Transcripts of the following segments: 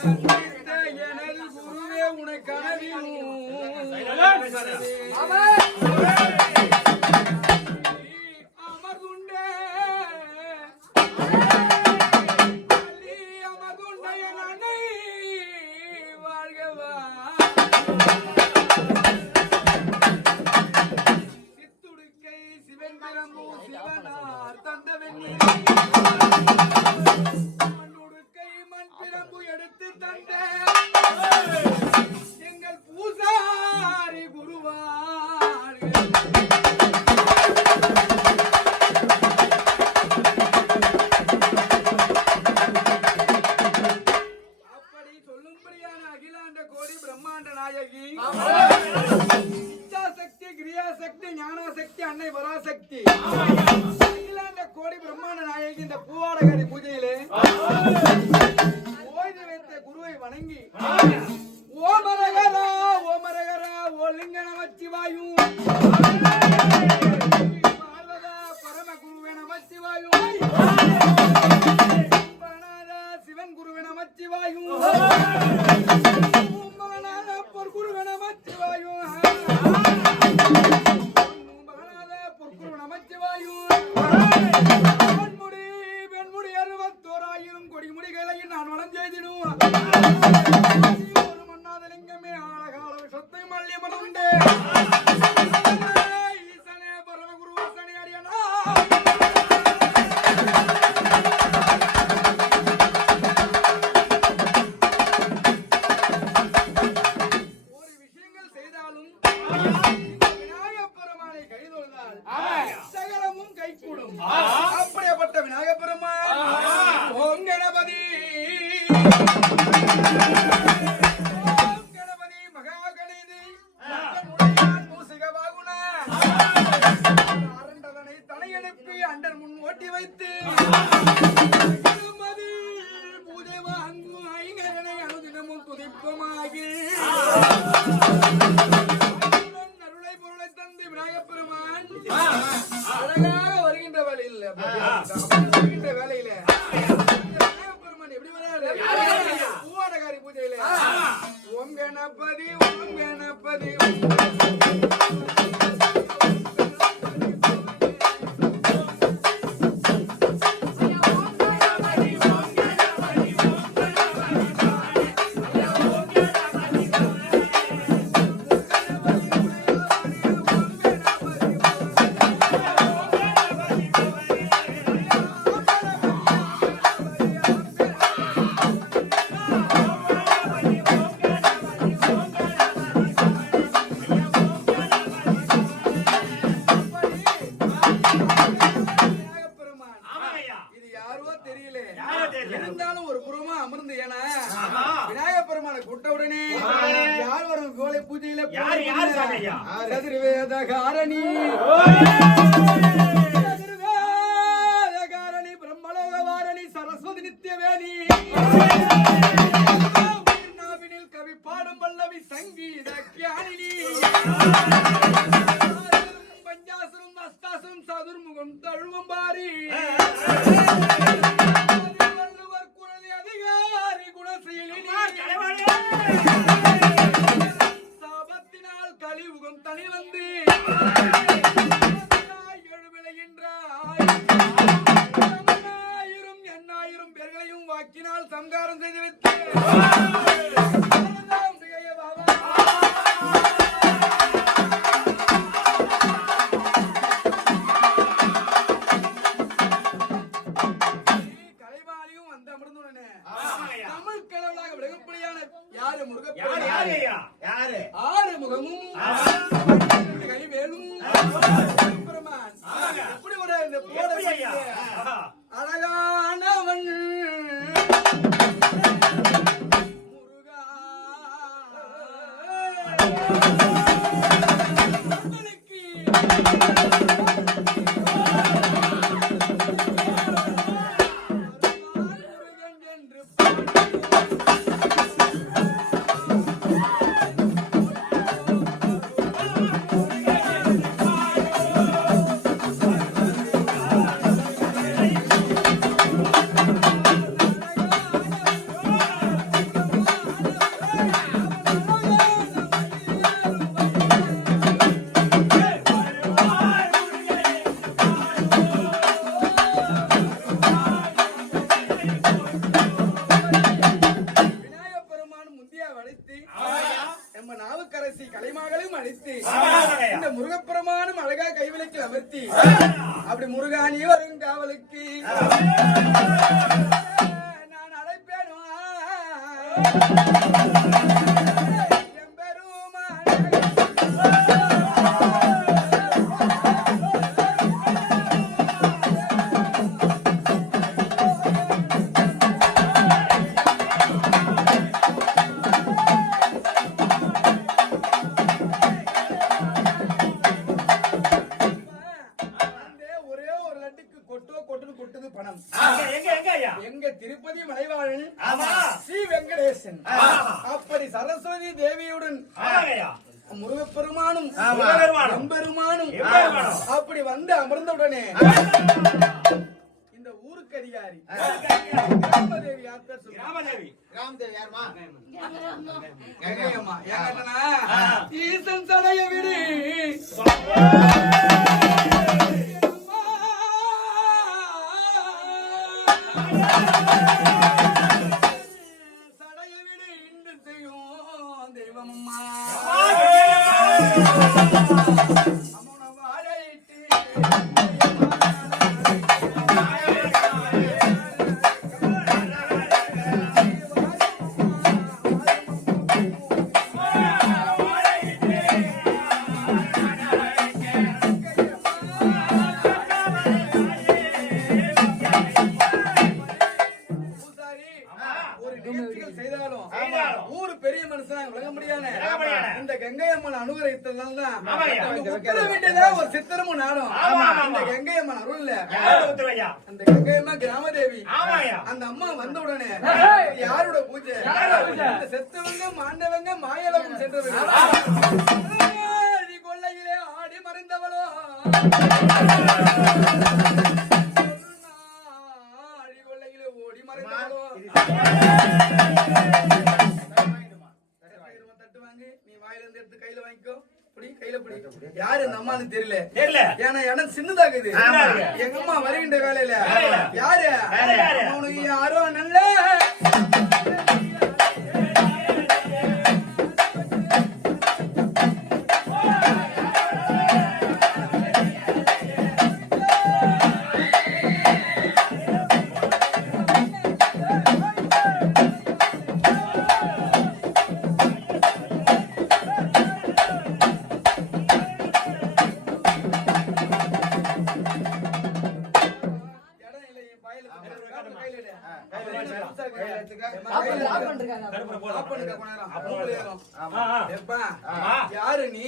எனது குருவே உனக்கு கனவிலும் அமர்ந்துண்டே அமர்ந்துண்ட என் அன்னை வாழ்கவா சித்துடுக்கை சிவன் பிரம்பு சிவனார் தந்த வெண்ணீர் மண்ணுடுக்கை மண் பிரம்பு எடுத்து தந்த எங்கள் பூசாரி குருவார் அப்படி சொல்லும்படியான அகிலாண்ட கோடி பிரம்மாண்ட நாயகி இச்சாசக்தி கிரியாசக்தி ஞானாசக்தி அன்னை பராசக்தி அகிலாண்ட கோடி பிரம்மாண்ட நாயகி இந்த பூவாடகாரி பூஜையிலே ஓய்ந்து வைத்த குருவை வணங்கி ஓமரகரா ஓமரகரா ஓலிங்க நமச்சிவாயும் பார்வதா பரம குருவே நமச்சிவாயும் சிவன் குருவே நமச்சிவாயும் பொற்குருவே நமச்சிவாயும் பொற்குரு நமச்சிவாயும் பெண்முடி பெண்முடி 61,000 கொடிமுடிகளையும் நான் வளம் செய்திடுவோம் ஒரு மன்னாதலிங்கமே ஆழகால விஷத்தை மல்லியமனே ஈசனே பரமகுரு வாசனே அடியனா ஒரு விஷயங்கள் செய்தாலும் விநாயகப் பெருமானை கைதொழுதால் சகலமும் கைகூடும் அப்படிப்பட்ட விநாயகப் பெருமான் ஓம் கணபதி ஓம் கணபதி மகாகணபதி மூசிக பாகுண அரண்டவனை தலையெழுப்பி அண்டர் முன் ஓட்டி வைத்து கணபதி பூஜை வாங்கும் ஐங்கரனை அனுதினமும் துதிப்பமாகி அருளை பொருளை தந்து விநாயகப் பெருமான் அழகாக வருகின்ற வேலையில் வருகின்ற வேலையில விநாயகப் பெருமான் எப்படி வராரு பூவாடகாரி பூஜையில ஓம் கணபதி ஓம் கணபதி இருந்தாலும் ஒரு புறமா அமர்ந்து ஏன்னா விநாயகப் பெருமானை கூட்ட உடனே யார் வரும் கோலை பூஜையில சதுர்வேதகாரணி சதுர்வேதகாரணி பிரம்மலோகவாரணி சரஸ்வதி நித்தியவேணி நாவினில் கவி பாடும் பல்லவி சங்கீத கியானினி பஞ்சாசுரம் அஸ்தாசுரம் சதுர்முகம் தழுவம் பாரி சாபத்தினால் கலியுகம் தனி வந்து எண்ணாயிரம் பேர்களையும் வாக்கினால் சம்காரம் செய்து வைத்து தமிழ் கடவுளாக விளங்கக்கூடியான யாரு ஆறு முகமும் கைவேலும் எப்படி ஒரு அழகானவன் முருகா வடித்து நம்ம நாவுக்கரசி கலைமகளையும் அடித்து இந்த முருகப்பெருமானும் அழகா கைவிளக்கில் அமர்த்தி அப்படி முருகானி வரும் காவலுக்கு நான் அழைப்பேனோ எங்க திருப்பதி மலைவாழன் ஸ்ரீ வெங்கடேசன் அப்படி சரஸ்வதி தேவியுடன் முருகப்பெருமானும் எம்பெருமானும் அப்படி வந்து அமர்ந்தவுடனே இந்த ஊருக்கு அதிகாரி கிராமதேவி யார் பேர் சொல்லு? கிராமதேவி யாருமா? கங்கையம்மா. ஏன்னா ஈசன் சடைய விடு ஊரு பெரிய மனுஷன் விளங்க முடியாது. இந்த கங்கையம்மன் அனுகிரகத்தினால ஒரு சித்திரமும் நானும் இந்த கங்கையம்மன் அருள்ல அந்த கங்கையம்மன் கிராமதேவி அந்த அம்மா வந்த உடனே யாரோட பூஜை செத்தவங்க மாண்டவங்க மாயலவம் சென்றவங்க கொள்ளையிலே ஆடி மறைந்தவளோ கொள்ளையிலே ஓடி மறைந்தவளோ கையில வாங்கிக்கோ. யாரு இந்த அம்மான்னு தெரியல. ஏன்னா இடம் சின்னதாகுது. எங்க அம்மா வருகின்ற வேலையில யாரு உனக்கு யாரோ நல்ல யாரு நீ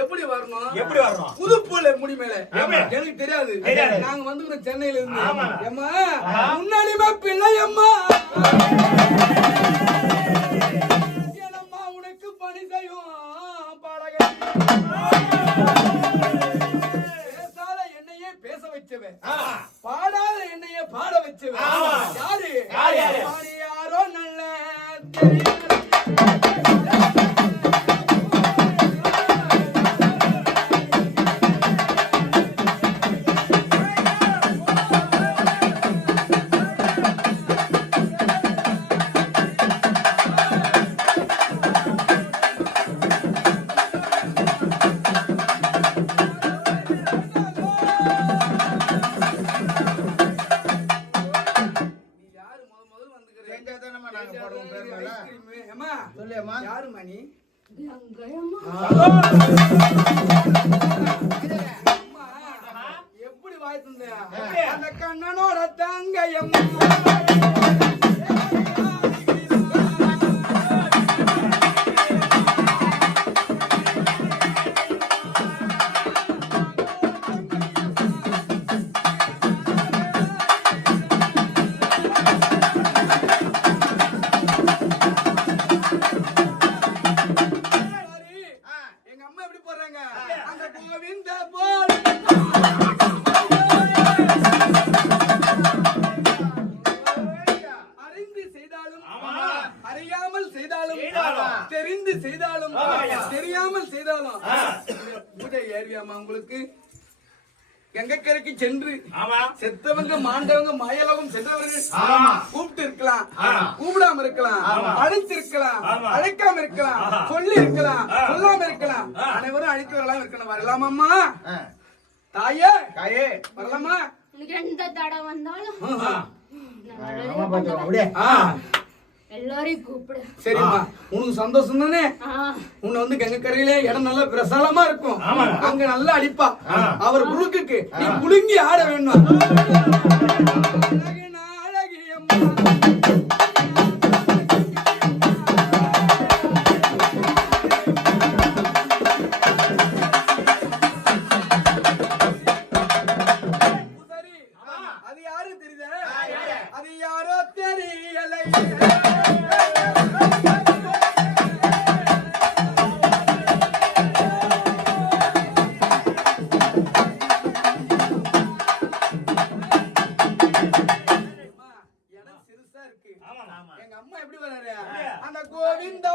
எப்படி வரணும் புதுப்பூல முடி மேல எனக்கு தெரியாது. நாங்க வந்து சென்னையில இருந்து ஏமா முன்னாடிமா பிள்ளையம்மா உனக்கு பணி செய்யும் பாடகர் பேசாத என்னையே பேச வச்சவன் பாடாத என்னையே பாட வச்சவன் யாரு யாரோ நல்ல யாரு மணி எப்படி வாய்த்து அந்த கண்ணனோட தங்கையம்மா தெரிந்து செய்தாலும் தெரியாமல் செய்தாலும் பூஜை ஏறியாமா உங்களுக்கு கங்கைக்கரைக்கு சென்று ஆமா செத்தவங்க மாண்டவங்க மாயலோகம் சென்றவர்கள் ஆமா கூப்பிட்டு இருக்கலாம் கூப்பிடாம இருக்கலாம் அழைத்து இருக்கலாம் அழைக்காம இருக்கலாம் சொல்லி இருக்கலாம் சொல்லாம இருக்கலாம் அனைவரும் அழைத்து வரலாம் இருக்கணும் வரலாமாம்மா தாயே தாயே வரலாமா உனக்கு எந்த தடை வந்தாலும் எல்லாரையும் கூப்பிடு சரிம்மா உனக்கு சந்தோஷம் தானே உன்னை வந்து கங்கைக்கரையில இடம் நல்லா பிரசாலமா இருக்கும் அங்க நல்லா அடிப்பா அவர் குறுக்குக்கு நீ புழுங்கி ஆட வேணும் அது யாரு தெரியுதா அது யாரோ தெரியலை எங்க அம்மா எப்படி வர்றாரு அந்த கோவிந்த